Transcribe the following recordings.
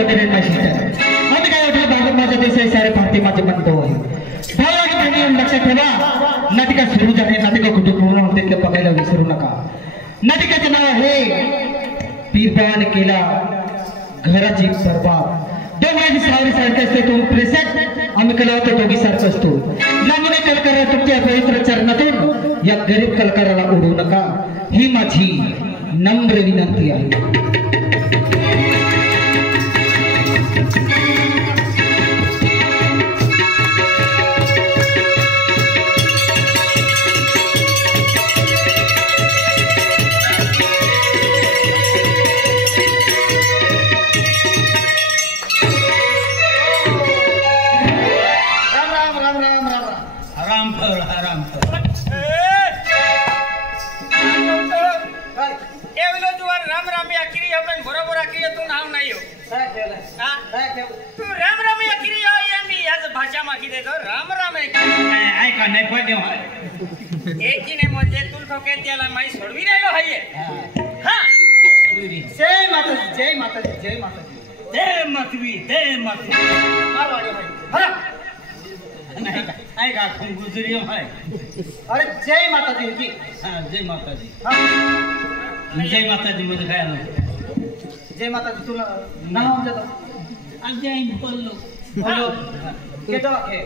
Brother and my sister आम्ही काय वाटलं भारत माझा देश आहे सारे भारतीय माझे बनतो आहे भावाची बहिणी लक्षात ठेवा नाटिका सुरू झाली नाटिका कुठे पूर्ण होते ते बघायला विसरू नका नाटिकाचे नाव आहे पीरबाने केला घराची बरबाद दोघांची सावरी सारखे असते तो प्रेसेंट आम्ही कलावतो दोघी सारखं असतो लांबून कलकारा तुमच्या पवित्र चरणातून या गरीब कलकाराला ओढू नका ही माझी नम्र विनंती आहे अरे जय माता दी की हाँ जय माता दी हाँ जय माता दी मुझे क्या जय माता दी तुला ना हम जाता अजय बोलो बोलो केटो के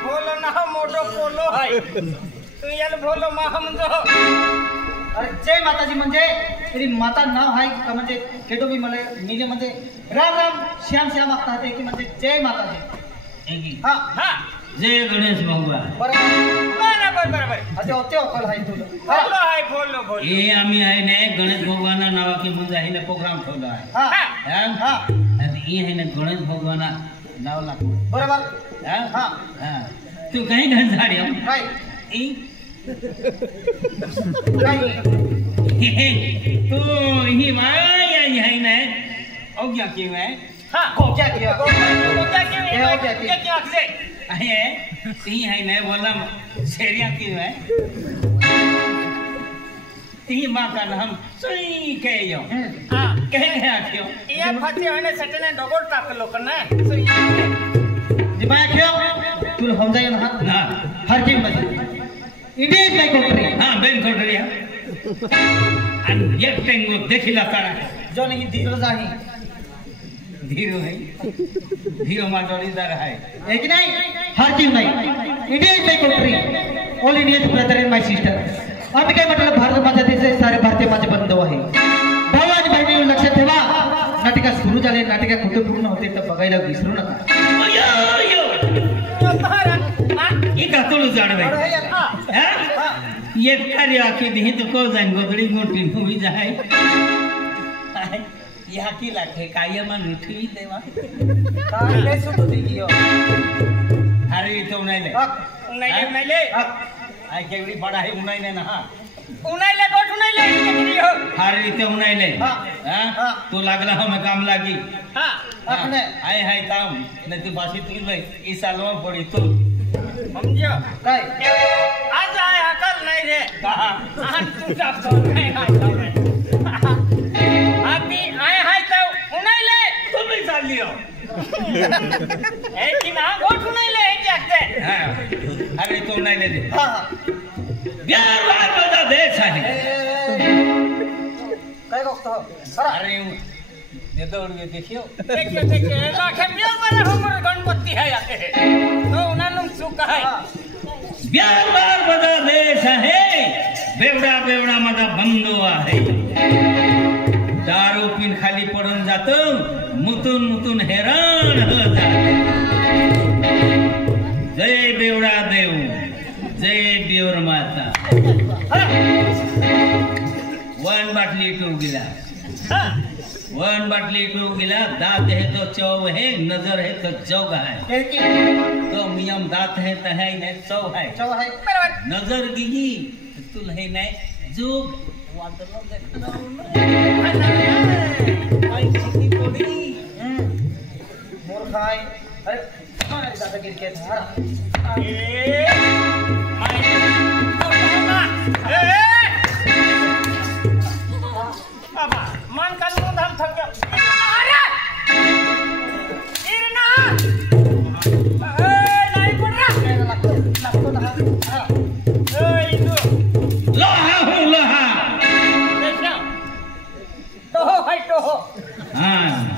बोलो ना मोटो बोलो है तू यार बोलो मा हम जो अरे जय माता दी म्हणजे तेरी माता नाव आहे का म्हणजे केटो भी मला निजे म्हणजे राम राम श्याम श्याम असतात की म्हणजे जय माता दी हाँ हाँ जय गणेश भगवान बरोबर बरोबर अच्छा होते अकल आहे तुला बोलो आहे बोलो बोलो हे आम्ही आहे ना गणेश भगवाना नावाकी म्हणजे आहे ना प्रोग्राम ठेवला आहे हां हां आणि हे आहे ना गणेश भगवाना नाव लागतो बरोबर हां हां हां तू काही घन झाडी काय ई तो ही माया आहे ना ओ क्या क्यों है हां को क्या क्यों है ती है ने बोला शेरिया क्यों है ती मां का नाम सही कहियो हां कह गया क्यों ये फटे होने सटने डगोर टाकलो कना जी भाई क्यों तू समझाय ना हर चीज में इंडिया इज माय कंट्री हां बेन कंट्री आणि एक टेंगो देखिला तारा जो नहीं धीरज आहे धीरो है धीरो मा जोड़ीदार है एक नहीं हर चीज नहीं India is my country all Indian brother and my sister आम्ही काय म्हटलं भारत माझा देश आहे सारे भारतीय माझे बंधू आहे भावाची बहिणी लक्षात ठेवा नाटिका सुरू झाले नाटिका कुठे पूर्ण होते तर बघायला विसरू नका ये का तुला जाडवे ये कार्य आखी दी तो को जाइन गोदड़ी मोटी हुई जाए यहाँ की लाखे काय मन उठी देवा काय ले सुट दियो अरे तो नहीं ले आई केवड़ी बड़ा है उनाई ने ना उनाई ले गोठ उनाई ले दियो अरे तो उनाई ले हां तो लागला हमें काम लागी हां अपने आए हाय काम ने तू बासी तू ले इस साल में पड़ी तो समझो काय आज आए अकल नहीं रे कहा आज तू सब तो नहीं आया अभी आए हाय तो उनाई ले तुम ही साल लियो एक ही ना गोठ उनाई ले क्या कहते हां अरे तो उनाई ले दे हां बिहार वाला देश है काय गोष्ट अरे ये तो उड़े देखियो लाखे बिहार वाला हमर गणपति है आके तो उनानु सुका है बिहार वाला देश है बेवडा बेवडा माझा बंधू आहे दारू पिन खाली पडून जातो मुतून मुतून हैरान हो जातो जय बेवडा देव जय बेवर माता वन बाटली टू गिला दांत है तो चौ है नजर है तो जौग है तो मियम दांत है तो है नहीं चौ है नजर गिगी तुल है नहीं जोग मूर्खाई अरे दादा गिर के मन का मुंह हम थक गया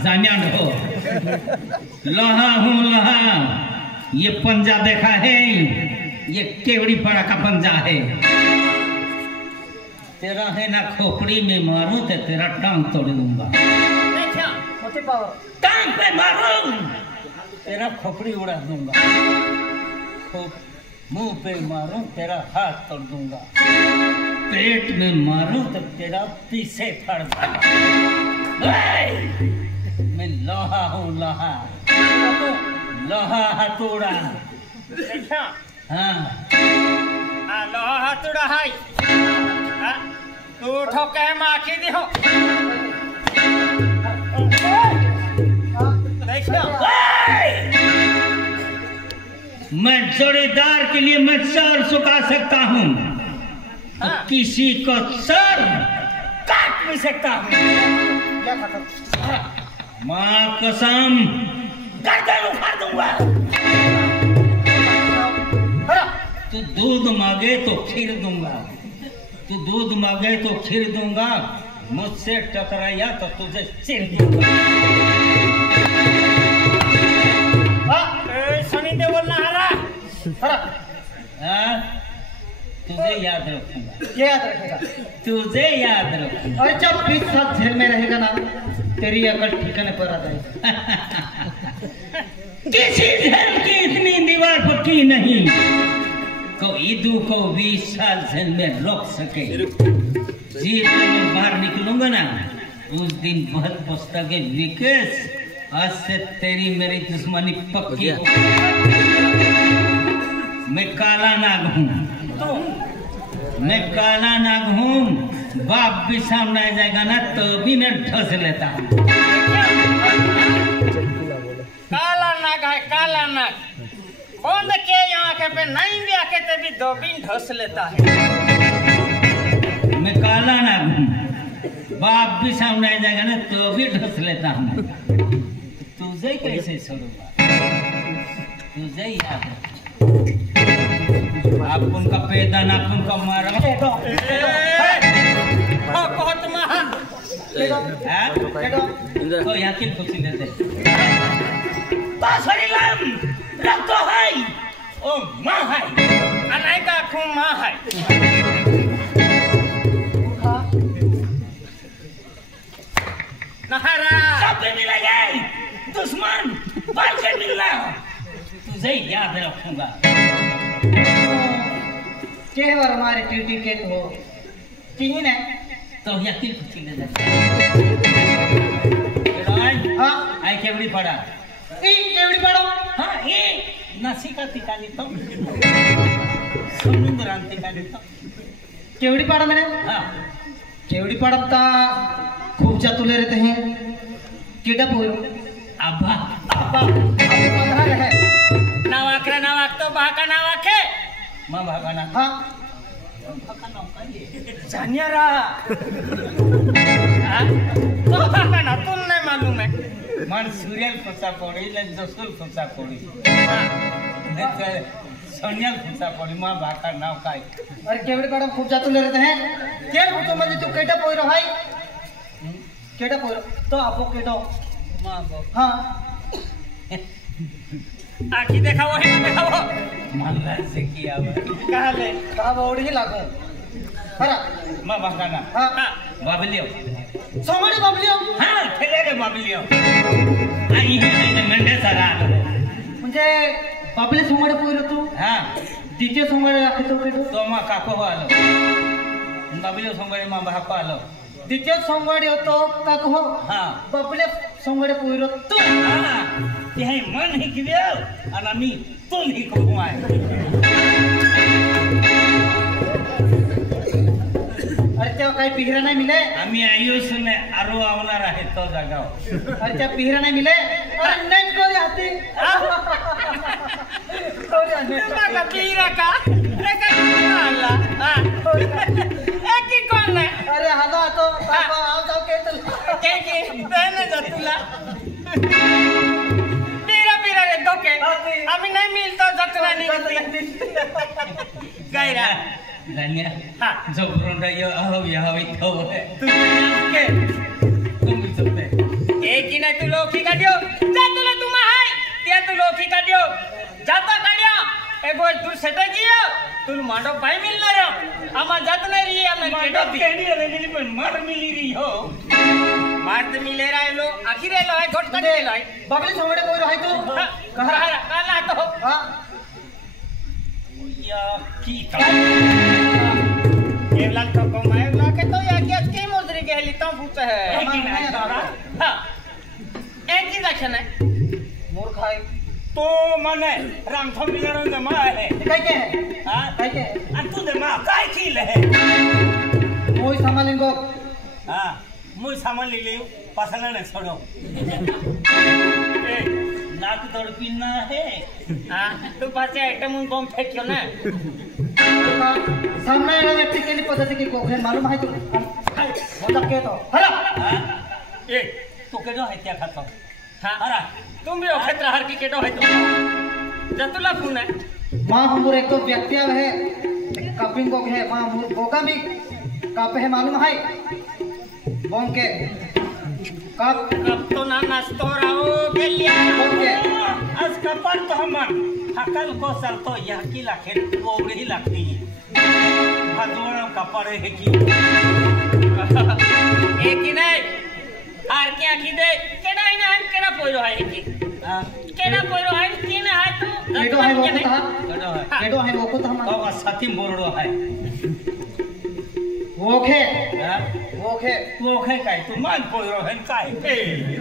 जानिया हो लोहा हूँ लोहा। ये पंजा देखा है, ये केवड़ी पड़ा का पंजा है। तेरा है ना खोपड़ी में मारूं तो तेरा टांग तोड़ दूंगा। टांग पे मारूं तेरा खोपड़ी उड़ा दूंगा। मुंह पे मारूं तेरा हाथ तोड़ दूंगा। पेट में मारूं तो तेरा पीछे फाड़ दूंगा। मैं लोहा हूँ लोहा, लोहा हथौड़ा। हाँ लोहा हथौड़ा है। तू ठोके माखी दी हो। मैं जोड़ीदार के लिए मैं सर झुका सकता हूँ, किसी को सर काट भी सकता हूँ। माँ कसम गर्दन उखाड़ दूंगा। तू दूध मांगे तो खीर दूंगा, तू दूध मांगे तो खीर दूंगा। मुझसे टकराया तो तुझे सिर दूंगा। सनी देओल ना हरा। तुझे याद रखूंगा। क्या याद रखेगा? तुझे याद रखूंगा। और जब 20 साल जेल में रहेगा ना, तेरी अकल ठिकाने पर आ जाएगी। किसी जेल की इतनी दीवार पक्की नहीं कोई ईदू को 20 साल जेल में रोक सके। जिस दिन मैं बाहर निकलूंगा ना, उस दिन बहुत पुस्तकें विकेश। आज से तेरी मेरी दुश्मनी पक्की हो। मैं काला नाग हूँ, मैं काला नाग हूँ। बाप भी सामने आ जाएगा ना तो भी मैं ढस लेता हूँ। काला नाग है, काला नाग। बंद के यहाँ के पे नहीं भी आके ते भी दो बिन ढस लेता है। मैं काला नाग हूँ, बाप भी सामने आ जाएगा ना तो भी ढस लेता हूँ। तुझे कैसे छोड़ूंगा? तुझे याद आप उनका पैदा ना उनका मारा बहुत महान। तो यहाँ की खुशी लेते रख तो है ओ माँ है अनाई का खून माँ है। नहरा सब पे मिलेंगे दुश्मन बाल के मिलना। तुझे याद रखूंगा। केवल हमारे ड्यूटी के तो तीन है तो यकीन खुशी ले जाए। हाँ आई केवड़ी पड़ा। केवड़ी पड़ो। हाँ ये नासिका ठिकानी तो समुद्र ठिकानी तो केवड़ी पड़ा मैंने। हाँ केवड़ी पड़ता खूब चतुले रहते हैं। केड़ा बोलो अब्बा अब्बा है नवाक रे नवाक तो भाका नवाक है। माँ भागा ना। हाँ जानिया रहा। तो भाका ना तुम नहीं मालूम है। मन सूर्यल फुसा पड़ी ले जसुल फुसा पड़ी सोनियल फुसा पड़ी माँ भाका नाव काई। अरे केवड़ी पड़ा खूब चतुले रहते हैं। क्या पूछो मुझे तू केटा पोई रहा है? केटा पोई तो आपको केटो माँ हाँ आखी देखा वो है देखा वो मानला से किया कहाँ ले कहाँ बोर्ड ही लागू हरा माँ भागा ना। हाँ बाबलियो सोमवारी बाबलियो हाँ ठेले रे बाबलियो आई है मंडे सारा म्हणजे बाबले सोमवारी पोई तू हाँ द्वितीय सोमवारी राखे तो केटो तो माँ काको आलो बाबलियो सोमवारी माँ भाको आलो द्वितीय सोमवारी होतो का कहो हाँ बाबले सोमवारी पोई तू हाँ यही मन ही किया अनामी तुम ही को घुमाए। अरे क्या काही पिहरा नहीं मिले? आम्ही आयुष ने आरो आवणार आहे तो जागा। अरे क्या पिहरा नहीं मिले? अरे नहीं कोई आती। का पिहरा का लेका आला हां एक ही कौन है? अरे हलो तो बाबा आओ जाओ के तो के देने जा तुला पिहरा रे दोके अभी नहीं मिलता जतना नहीं गैरा धन्य हाँ जो ब्रोंडा यो अहो यहाँ भी तो है तुम भी सकते एक ही नहीं तू लोकी काढ्यो जा तुला तुम हाय त्या तू लोकी काढ्यो जाता काढ्या एक बार तू सेटे गियो तू मांडो पाई मिलणार आमा जात नाही री आमे केडो केडी आलेली पण मार मिली री हो मार तो मिले रायलो आखिर रायलो है घोट काढे राय बगली समोर कोई राय तू काला तो हां या की एवलाल तो कमाए ला के तो या के मोजरी के हली तो भूत है हां एक ही लक्षण है मूर्ख है तो माने रामथम मिलण जमा है काय के है हां काय के अन तू दे मा काय की ले मोई सामान को हां मोई सामान ले लियो पासला ने छोड़ो ए नाक तड़पी ना है हां तू पासे आइटम बम फेंकियो ना सामने वाला व्यक्ति के लिए पद्धति की कोखे मालूम है तू मतलब के तो हला ए तू केडो है त्या खातो हां अरे तुम भी ओखेत्रा हर की केडो है तू जतुला फोन है मां हमर एक तो व्यक्ति है कपिंग को है मां हमर बोका भी कापे है मालूम है बोम के कप तो ना नास्तो राओ के लिया बोम के आज कपर तो हमन हकल को सल तो यह की लाखे ओगड़ी ही लगती है भगवान कपर है की एक ही नहीं आर के आखी दे केना ही ना केना पोइरो है की केना पोइरो है की ना है तू केडो है वो था केडो है वो तो हम तो साथी बोरडो है ओखे ओखे ओखे काय तू मान पोइरो है काय ए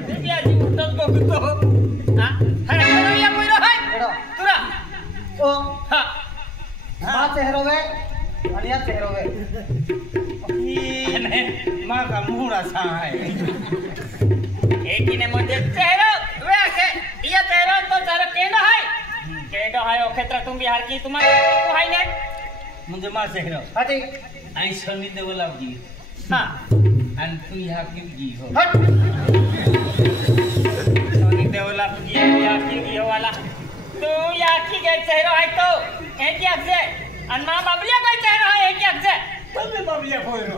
दिया जी उठत को तो हां हरे पोइरो या पोइरो है केडो तुरा ओ हां मां चेहरोवे अलिया चेहरोवे ये ने मां का मुहरा सा है एक ही ने मुझे चेहरो वे के ये चेहरो तो जरा केडो है ओखेत्रा तुम बिहार की तुम्हारे को है ने मुझे मां चेहरो हाथी आई सनी देवला जी हां अन तू यहां की जी हो हट सनी देवला जी यहां की वाला तू यहां की के चेहरो है तो एक ही से अन मां बाबलिया का चेहरो है एक ही से तुम भी बाबलिया होइरो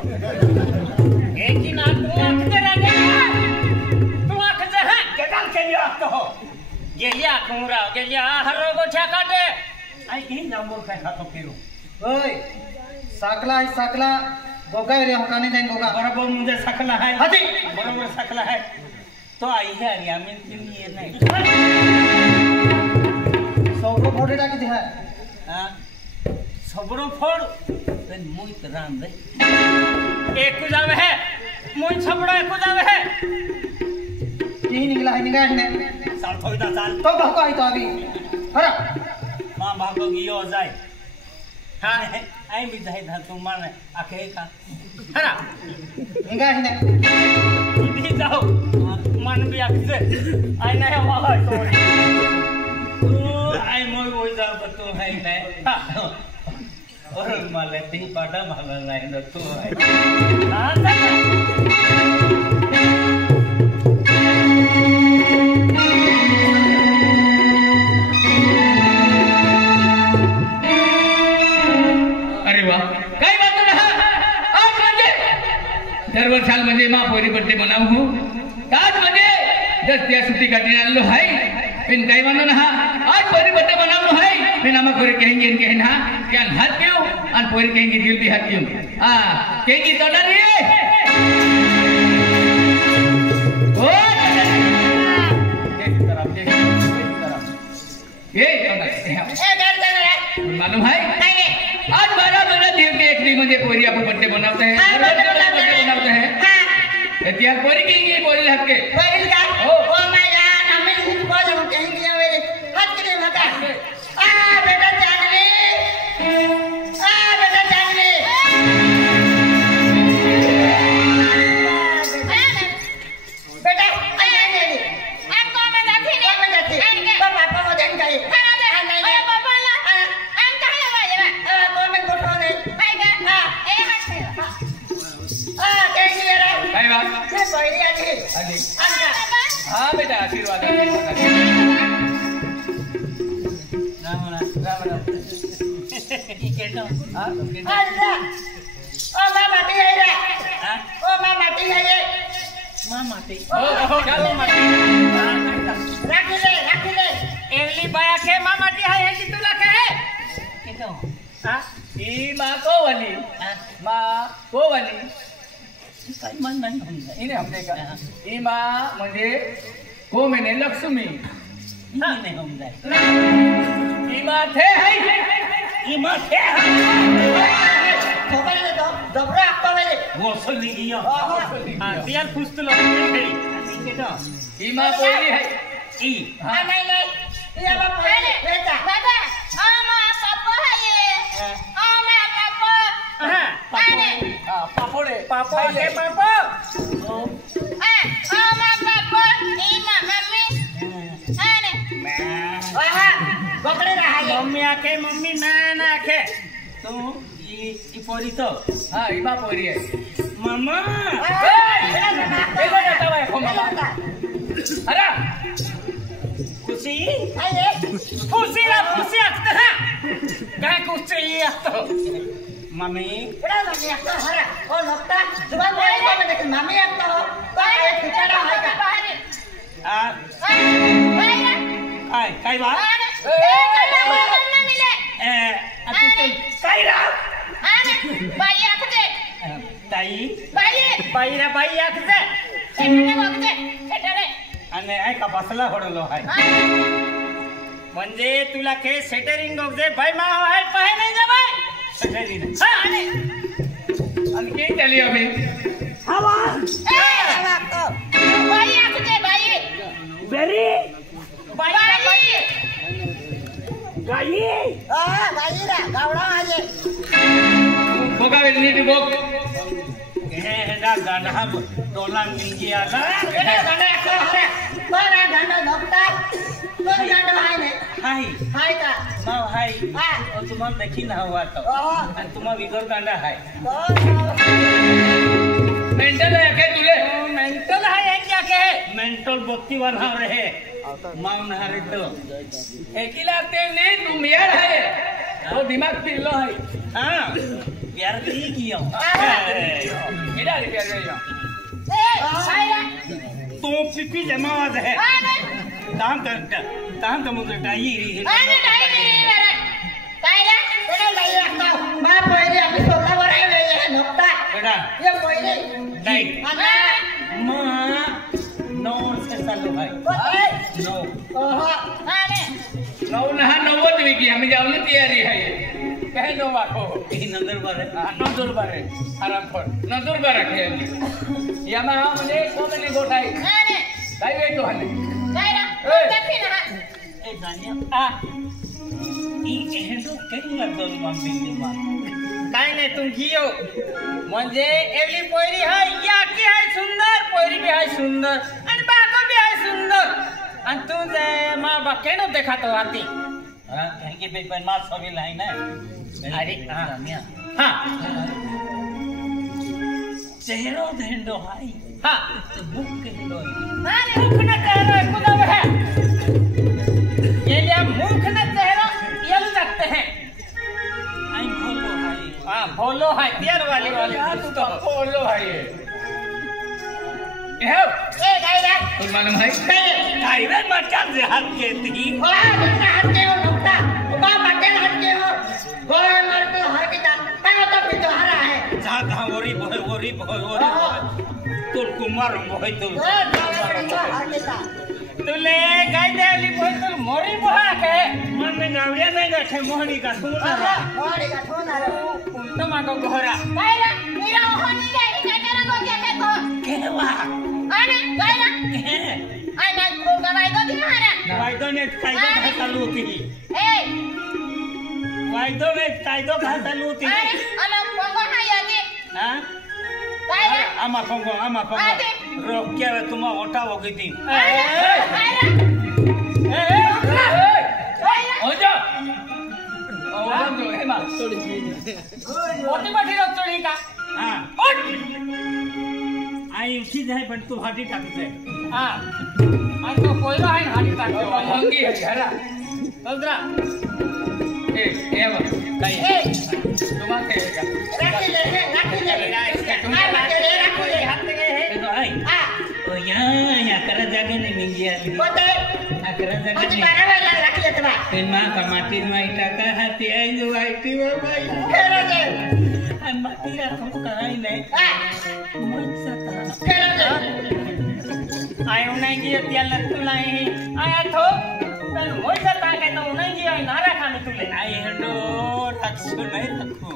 एक ही ना तू आंख से रह गया तू आंख से है केदाल के लिए तो हो गेलिया कुमरा गेलिया हरो को छा काटे आई कहीं जामोर खाए खातो फिरो ओए साकला है साकला गोगा रे हकाने जाइन गोगा बराबर मुझे सकला है हाथी बराबर सकला है तो आई है रिया में ये नहीं सबरो फोड़ेटा की है हां सबरो फोड़ ते मुई तरान दे एक को जावे है मुई छबड़ा एक को जावे है यही निकला है निगाह ने साल थोड़ा साल तो भको है तो अभी हरा मां भागो गियो जाए हां आई भी जाए था तुम माने आखे का हरा निगाह ने भी जाओ मन भी आखे आई नहीं वाला तो आई मोई वो जाओ तो है नहीं और माले ती पाडा भाला नहीं न तो है हां दर साल म्हणजे माँ पोरी बर्थडे मनाऊ हूँ आज म्हणजे 10 दिवस छुट्टी काटने आलो है फिर कई मानो ना आज पोरी बर्थडे मनाऊ है फिर हम पोरी कहेंगे इनके ना क्या हाथ क्यों और पोरी कहेंगे दिल भी हाथ क्यों कहेंगे तो डर रे ओ एक तरफ ये मालूम है आज 12 महीना दिल के एक दिन मुझे पोरी आपको बर्थडे मनाते हैं बनाते हैं क्या पोरी कहेंगे पोरी हक के पोरी का ओ मैं यार हमें कुछ बोल हम कहेंगे मेरे हाथ के लिए भगा बेटा जानवी बेटा जानवी बेटा जानवी आपको मैं जाती तो पापा को जान गई नहीं पापा ला हम कहां लगा ये कौन में फोटो नहीं हां ए हाथ कैसी है रे काय बात ये पहली आजी आजी अंका हाँ बेटा आशीर्वाद राम राम ये केटो हां अल्लाह ओ मां माटी है रे ओ मां माटी है ये मामाटी ચાલો રાખી લે એવલી બાયા કે મામાટી હાય હેજી તુલા કે હે કેતો હા ઈ માં કોવાની માં કોવાની काय मन नाही समजा इने हमने का ई मां म्हणजे को मैंने लक्ष्मी नाही समजा ई मां थे है ही माथे ખબર તો ડબરો આપતો વેલે वसली गिया હા તિયાર ફુસ્તુલો ખેડી केतो ई मां कोई है ई આ નહીં નહીં ઈ આબા પડે બેટા બાબા આમાં પાપો હાયે આમાં પાપો હા આને हां पापोड़े પાપો કે પાપો આમાં પાપો ઈમાં મમ્મી આને ઓહા ગોકળે રાહાય મમ્મી આકે મમ્મી ના ના કે तो ई पोरी तो हां ई मां पोरी है મામા ऐसा जाता है को मामा अरे ખુશી આય ખુશી લા ખુશી આખત હા કાય ખુશી આખતો मम्मी એડા મને આપતો હરા ઓ નોકતા જુબાન બોલે તો મને મામી આપતો તો એ ઠીકાડા હોય કા બારે आ બારે काय बात આને એ કલા મમ્મી મિલે ए आ तू काय रा આને બાઈ આખતે ताई બાઈ બાઈરા બાઈ આખતે સેટને વખતે સેટરે અને આ का बसला होडलो हाय म्हणजे तुला के सेटरिंग ऑफ दे भाई मा हाय पाहे नाही जा भाई सगळी हा आणि અને કે ચાલી હવે એ વાગતો બાઈ આખતે બાઈ बेरी બાઈ गाई આ બાઈરા ગાવડા આજે બોગાવે નીટ બોક हे हेडा गांडा डोला मिंगी आला એડા ગંડે આપતો હરા કોના ગંડો નોકતા કોણ ગંડો હાય ને हाय હાય કા माव हाय હા और तुम्हाला देखी ना हवा तो ઓહો आणि तुम्हाला विगर गांडा हाय मेंटल है के तुले मेंटल हाय है क्या के मेंटल बत्ती वाला रहे माव नहारे तो एकीला ते नहीं तुम यार है वो दिमाग पिल्लो है हां प्यार दी किया केडा रिपेयर गया એ બાઈ तू पिपी जमा है આને ताम तो मुझे डाई આને ડાઈ મેરે બાઈ એડા લઈ આપતો મા પોઈરી આપી સોલા વરાઈ લઈ હે નોકતા बेटा ये पोईरी डाई આના मां नो से सालो भाई ઓય नो ઓહો આને नौ नहा नौवत वीकी हमें जावली तैयारी है कहे नो वाको तीन अंदर बारे नदुर बारे आराम पर नदुर बारे रखे यामा हमने को मैंने गोठाई આને दाई वे तो हने બાઈ ए देखी ना ए जानिया आ ई एंडो करी लागतो मम्मी नी मा काय नाही तुम गियो म्हणजे एवली पोयरी हाय या की हाय सुंदर पोयरी बी हाय सुंदर आणि बाको बी हाय सुंदर आणि तू जे मा बाकेनो देखातो आती हां कहीं के पे मां सभी लाइन है अरे, हाँ। जानिया हा चेहरो धेंडो हाय हा तो बुक केलो आने मुख न चेहरा कुदाव है ये लिया मुख न चेहरा ये लगते हैं आई भोलो हाय हाँ भोलो है तेर वाली तू तो बोलो है ये ए गाइरा तुम मालूम है कायरे मचा जे हाथ के ती ओला बिना हाथ के हो नोकता बा बाटे हाथ के हो गोए मर तो हर के ता तो भी तो हरा है जा धा ओरी बोरी तोर कुमार मोहि तो ओ हर के ता तुले गाय देली कोई तुल मोरी मोहा के मन गावड़िया नहीं गठे मोहनी का सुना मोड़ी का ठोना रे उल्टा मागो गोहरा बाईरा मेरा होनी जाए तेरा को क्या कहतो केवा आने बाईरा के आई ना को गवाई दो तुम्हारा वायदो ने कायदो घातलू ती ए वायदो ने कायदो घातलू ती आने अलो पंगो ना यादी हां बाईरा आमा पंगो रोक्या तुम ओटा होगी थी बाईरा हो जा और जो है मां मोठी मोठी रचोळी का हां आई उठी जाए पण तू हाटी टाकते हा आणि तो कोयला आहे हाडी टाकतो मंगी है घरा चलद्रा ए एवा काय ए तुम्हा कहेगा राखी ले आ बाटे रे राखी ले हात लगे हे तो आई आ नहीं अकरा जगह नहीं मिंगी आली बोते अकरा जगह आज नहीं 12 वाला रख ले तबा पेन मां का माटी में इटा का हाथी आई जो आईटी में भाई फेरो दे हम माटी रखो कराई नहीं मन सा फेरो दे आयो नहीं गियो त्याल तुलाई आया थो पर मोय से ताके तो नहीं गियो नारा खाने तुले आई हेडो रखो नहीं रखो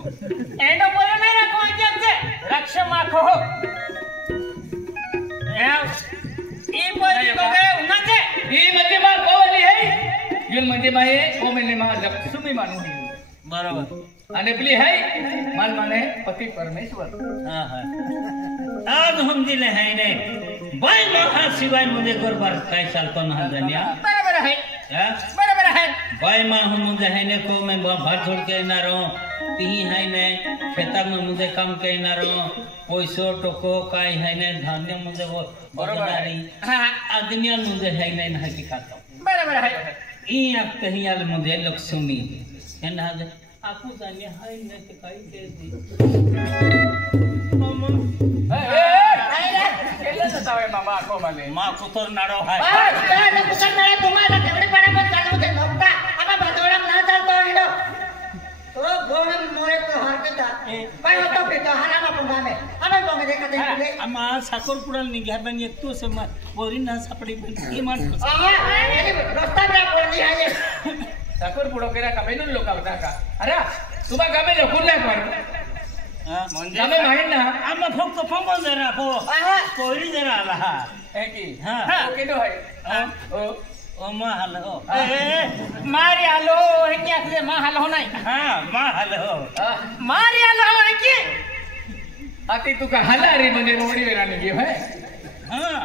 एंडो बोलो नहीं रखो क्या से रक्ष माखो ई बोली को गए उन्नते ई म्हणजे मा कोवली है युल म्हणजे माये ओ म्हणजे मा लक्ष्मी मानू बराबर आणि आपली है माल माने पति परमेश्वर हां हां आज हम दिले हैं रे भाई महा शिवाय मुझे गोरबार काय साल तो ना जानिया बराबर है हां बराबर है भाई मां हम मुझे है ने को मैं भर छोड़ के ना रहो ती है ने खेता में मुझे काम के ना रहो पैसो टको काय है ने धान्य मुझे वो बराबरी हां आदमिया मुझे है ने ना की खाता बराबर है ई अब कहीं आल मुझे लक्ष्मी है ना आपको जानिए है ने के काय दे केलं जावे मामा को माने मां कुतर नाडो है ना पुकार ना तुम्हाला तेवढे पडापण चालू होते नव्हता आता बदवडा ना चालतो हिडो तो गोण मोरे तो हरकता काय होतो पेटो हाना ना पंगामे आम्ही पंगा देखते हैं अमा साकोर पुडाल निघ्या बन येतो से बोरी ना सापडी ई मान रस्ता ब्रा पडली आहे साखर पुढो केला का बेनून लोक होता का अरे तुम्हा गामे लोकून ना कर म्हणजे गामे माहित ना आम्हा फक्त फंगोन जरा पो कोरी जरा आला हा है की हां ओ केदो है ओ ओ मा हाल हो मारी आलो है क्या से मा हाल हो नहीं हां मा हाल हो मारी आलो है की आती तू का हला रे म्हणजे मोडी वेळा निघी है हां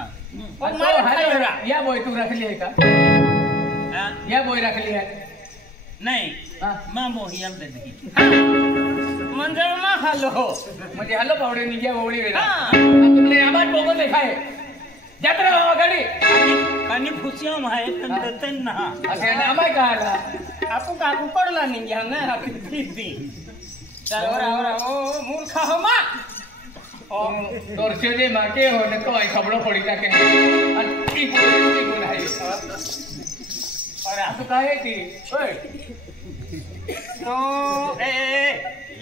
और मार हला या बोय तू रखली है का हां या बोय रखली है नहीं हां मा मोहियल दे दी मंजर मा हाल हो म्हणजे हल्लो पावडे निघ्या मोडी वेळा हां तुमने आवाज बघून देखाय जत्रा गाडी कानी खुशियां आहे तन ना असे नामाय का आला आपको काकू पडला नहीं क्या ना आपकी दीदी और ओ मूर्खा हो मा ओ दर्शो जे माके हो ने तो आई खबरो पड़ी का के अति पूरी गुण है और आप काहे की ओए तो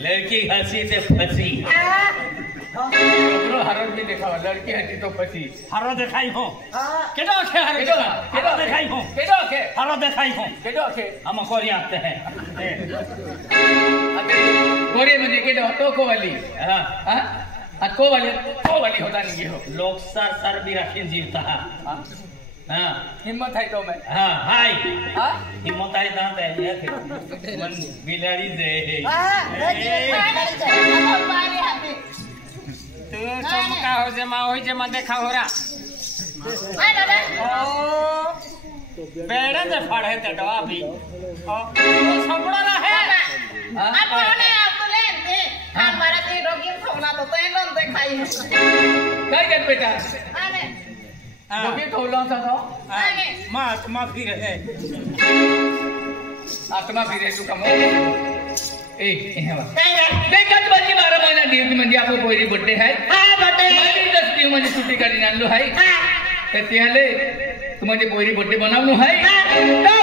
लड़की हंसी से फंसी खबरो हरत भी देखा लड़की हटी तो फंसी हारो देखाई हो केडो खे हर केडो हारो देखाई हो केडो के हारो देखाई हो केडो के हम कोरी आते हैं कोरे म्हणजे केडो तो कोवाली हां हां आ कोवाली होता नहीं हो लोग सर भी रखें जीवता हां हिम्मत है तो मैं हां हाय हां हिम्मत आहे दांत आहे एक मन बिलाडी जे तू चमका हो जे मा होई जे मा देखा हो रा ओ बेड़े जे फाड़े ते डवा भी ओ सपड़ा रहे आपण होणे आपले ते हमारा ते रोगी सोना तो तेन देखाई काय कर बेटा आने दोघी ठेवला होता तो मां आत्मा फिर है आत्मा फिरे तू कमो ए हे बघ काय रे देखत बाजी 12 महिना दिवस म्हणजे आपो पोरी बर्थडे आहे हां बटे माझी दस्ती म्हणजे सुट्टी काढून आणलो आहे हां तर त्याले तू म्हणजे पोरी बर्थडे बनवलो आहे का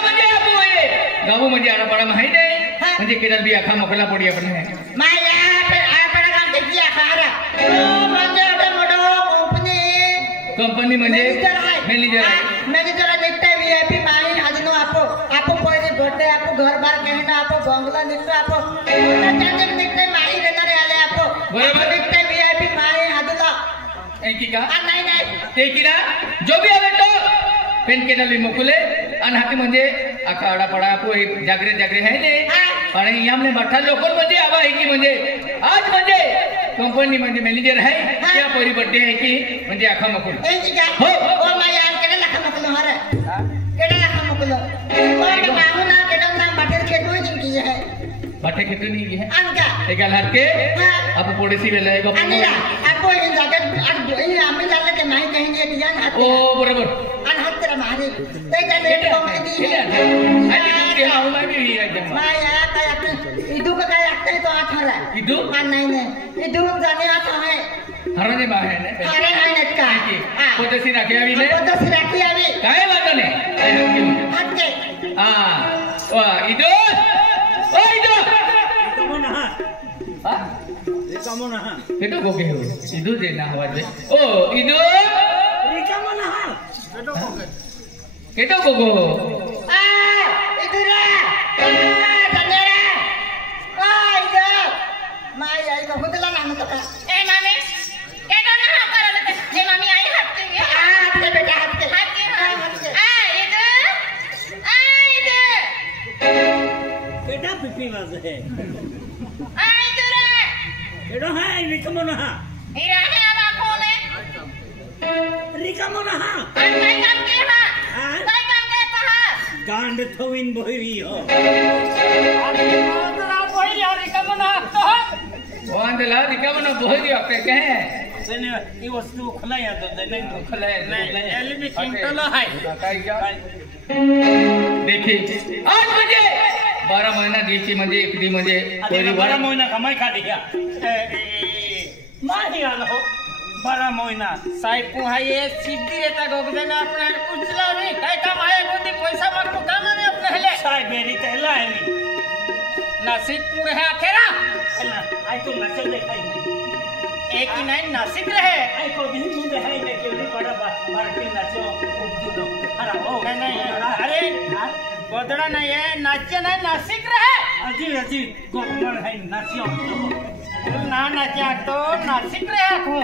म्हणजे आपो ये गाव म्हणजे आडापाडा माहिती आहे म्हणजे केडल बी आखा मोकला पडी आपण है माया आपण काम देखिया खारा तो म्हणजे एवढे मोठो कंपनी म्हणजे मैनेजर देखते वीआईपी माई हाजनो आपो पहिले बर्थडे आपो घर बार कहना आपो बंगला निकतो आपो चांदन देखते माई रेनारे आले आपो बरोबर देखते वीआईपी माई हाजला की का नाही ते किरा जो भी आवे तो पेन केडल मोकले आणि हाती म्हणजे आखा आडापाडा आपो जागरे है ने आणि यामने मठा लोकल म्हणजे आवा आहे की म्हणजे आज म्हणजे कंपनी म्हणजे मॅनेजर आहे त्या पोरी बर्थडे आहे की म्हणजे आखा मोकल ए जी का हो ओ माई आन केडे लाखा मकलो हरे केडे लाखा मकलो कोण माहू ना केडे ना बाटेर खेतोय जिंकी है बाटे खेतोय नहीं है अनका एकाल हात के आपो पोडेसी वेला एक अनिरा आपो इन जागत आणि आम्ही जाले के माई कहीं एक जान हात ओ बरोबर आणि हात तेरा मारे ते का लेट कोंबडी दी है आणि ते हाऊ ना भी जमा माया काय आपली इदू का काय लागतंय तो आठवला इदू नाही इदू जाणे आता आहे हरने बाहे ने अरे हाय नटका पोतसी राखी आवी ले पोतसी राखी आवी काय वाटो ने हटके ओ इदो केटो गोगे हो इदो जे ना हवा दे ओ इदो केटो गोगो इदुरा तनेरा इदो माई आई को हुदला नाम तो ए मामी केटो ना करले ते ए मामी आई हाथ के हाथ के बेटा हाथ के इधर बेटा पिपी वाज है इधर एडो है रिकमोना इरा है आवा कोने रिकमोना काय काम के काय काम के गांड थोविन बोई हो तोरा बोई यार रिकमोना तो वांदला रिकमोना बोई आपे कहे सेने ई वस्तु खलाया तो नहीं खलाया नहीं एली भी चिंतलो है देखिए आज मुझे 12 महीना दिवशी म्हणजे एकदी म्हणजे अरे 12 महीना कमाई काढी घ्या नाही आलो 12 महीना साहेब पुहाये सिद्धी रेता गोगजना अपने उचला नहीं काय काम आए गोदी पैसा मागतो काम नाही आपले हेले साहेब मेरी तहला है नी नासिक पूरे है आखेरा आई तो नचल देखाई एक ही नहीं नासिक रहे आई को भी मुंडे है ने के भी बड़ा बार के नाचो खूब अरे ओ नहीं अरे गोदड़ा नहीं है नाचे नहीं नासिक रहे अजी गोमन है नाचियो ना नाचा तो नासिक रहे आखो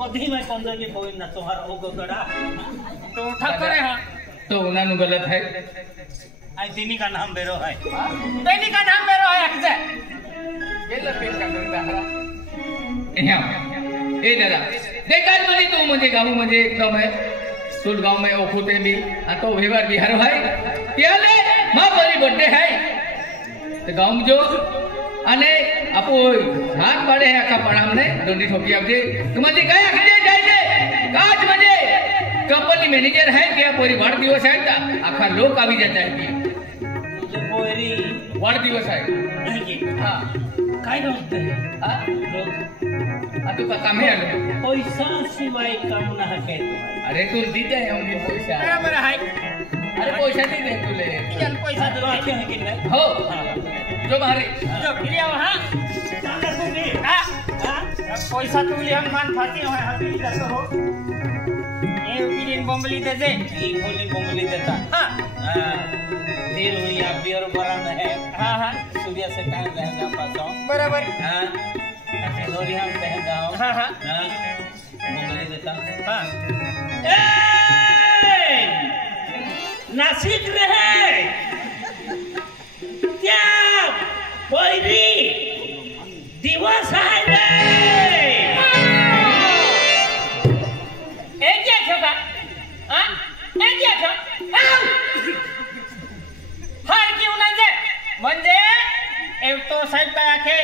कभी मैं कंदर के कोई ना तोहर ओ गोदड़ा तो उठा करे हां तो उन्हानु गलत है आई दिनी का नाम बेरो है बेनी का नाम मेरो है अक्से गेला पेट का करता हरा ए दादा देखाल मध्ये तू म्हणजे गाव मध्ये एकदम आहे सुल गाव में ओखुते भी तो व्यवहार बिहार भाई त्याले मां बड़ी बर्थडे है तो गाव में जो अने आपो हाथ पाडे है का पणाम ने दोंडी ठोकी आपजे तुम्हारी काय आखले जायले काच म्हणजे कंपनी मैनेजर है क्या पूरी वाढ दिवस है का आखा लोक आवी जाता है जे पोरी वाढ दिवस है हां काय होते हां तू का काम है पैसा शिवाय काम ना है अरे तू दीते है उनके पैसा बराबर है अरे पैसा नहीं दे तू ले चल पैसा दो आके है कि नहीं हो जो मारे जो क्रिया वहां चांदा दूंगी हां पैसा तू ले हम मान फाती हो हाथी जातो हो ये उबिन बम्बली दे दे ई बोली बंगली देता हां देर हुई आप बियर बरान है हां सूर्य से कहां रहेगा पासों बराबर हां लोरी हम कह जाओ हां बंगली देता हां नासिक रहे क्या पोरी दिवस है रे एक क्या छोका हां एक क्या छो हार क्यों ना जे म्हणजे एक तो साहेब काय आखे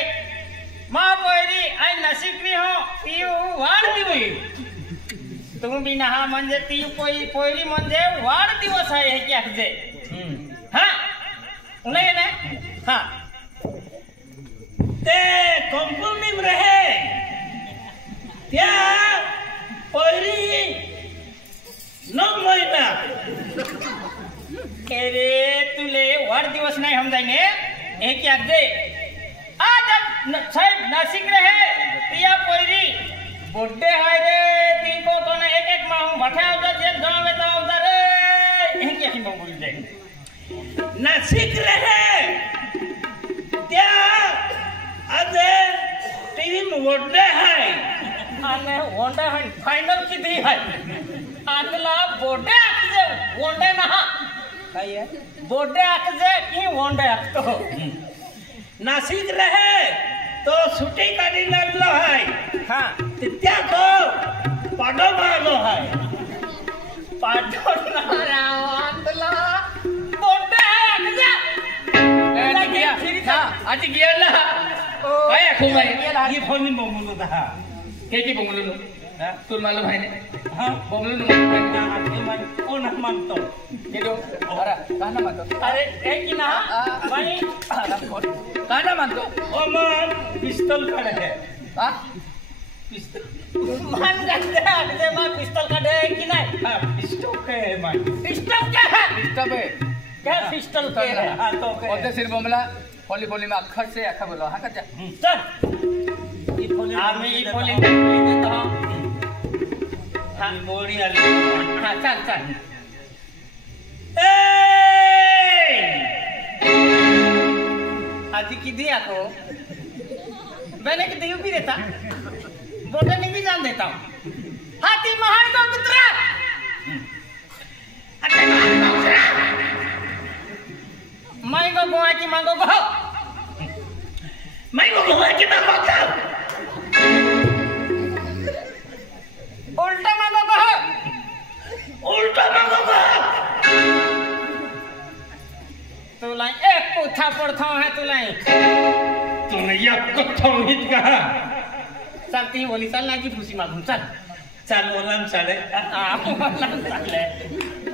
मा पोरी आई नसिकरी हो तीउ वाढ दिवस तू भी नहा म्हणजे ती पोरी म्हणजे वाढ दिवस आहे हे की आखजे हां उन्हें ना हां ते कंपनी में रहे क्या पोरी 9 महीना अरे तुले वाढ दिवस नाही समजायने हे की आखजे आज साहेब नासिक रहे तिया पोरी बर्थडे है रे तीन को कोने एक माह भठा उधर जेल गांव में तो उधर रे हे की आखिन बोल दे नासिक रहे क्या आज टीवी में वोटे है आने होंडा है फाइनल की दी है आतला बर्थडे आखजे वोंडे ना काय है बर्थडे आखजे की वोंडे आखतो नासिक रहे तो छुट्टी का दिन लो है हां त्या को पाडो मारो है पाडो ना रावतला बर्थडे है आखजे आज गियाला काय आखू माय ये फोन बोंगलो था के की बोंगलो तुल मालूम है ने हां बोंगलो आके मन ओ ना मानतो केलो अरे काना मानतो अरे एक की ना भाई काना मानतो ओ मन पिस्तौल खड़े है हां मान गंदे आगे मां पिस्तौल का दे कि नहीं हां पिस्टल के है मां पिस्तौल क्या है तब क्या पिस्तौल के है हां तो के ओते सिर बमला फोली फोली में अखर से अखा बोलो हां कजा चल ई फोली आमी ई फोली दे तो हां बोड़ी आली हां चल चल ए आती की दिया को मैंने कि दियो भी देता बोटे नहीं भी जान देता हूं हाथी महान को कुतरा अरे मैं को गोवा की मांगो को मैं को गोवा की मांगो को उल्टा मांगो को उल्टा मांगो को तू लाई एक कुथा पड़ता है तू लाई तूने ये कुथा हित कहा चलती है बोली चल ना की खुशी मांगू चल चल ओलम चले आप बोलना चले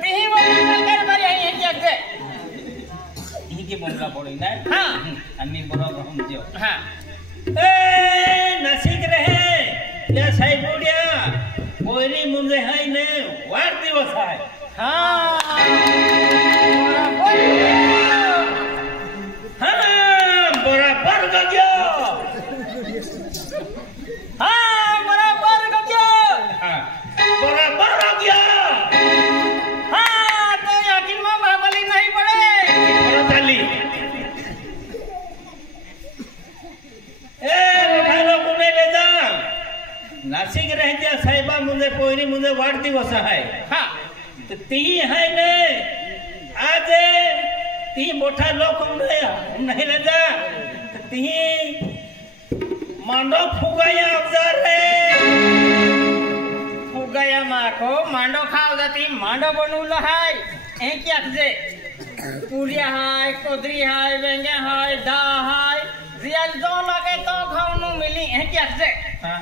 नहीं बोली चल कर बारी है ये क्या से ही के बोलला पड़ी ना हां अन्नी बरोबर हम जो हां ए नसीक रहे या साई बुडिया कोईरी मुंजे हाय ने वार दिवस है हां बराबर गयो हां बराबर गयो बराबर हो गया हां तो यकीन में बाबली नहीं पड़े बराबली ए भालो कोने ले जा नासिक रह जा साहिबा मुझे पोरी मुझे वाट दिवस है हां तो ती है ने आज ती मोठा लोक नहीं ले जा ती मांडो फुगाया अवजार रे फुगाया माको मांडो खाव जाती मांडो बनवलं हाय ए क्या जे पुरिया हाय कोदरी हाय बेंगे हाय दा हाय रियल जो लगे तो खावनु मिली ए क्या जे हां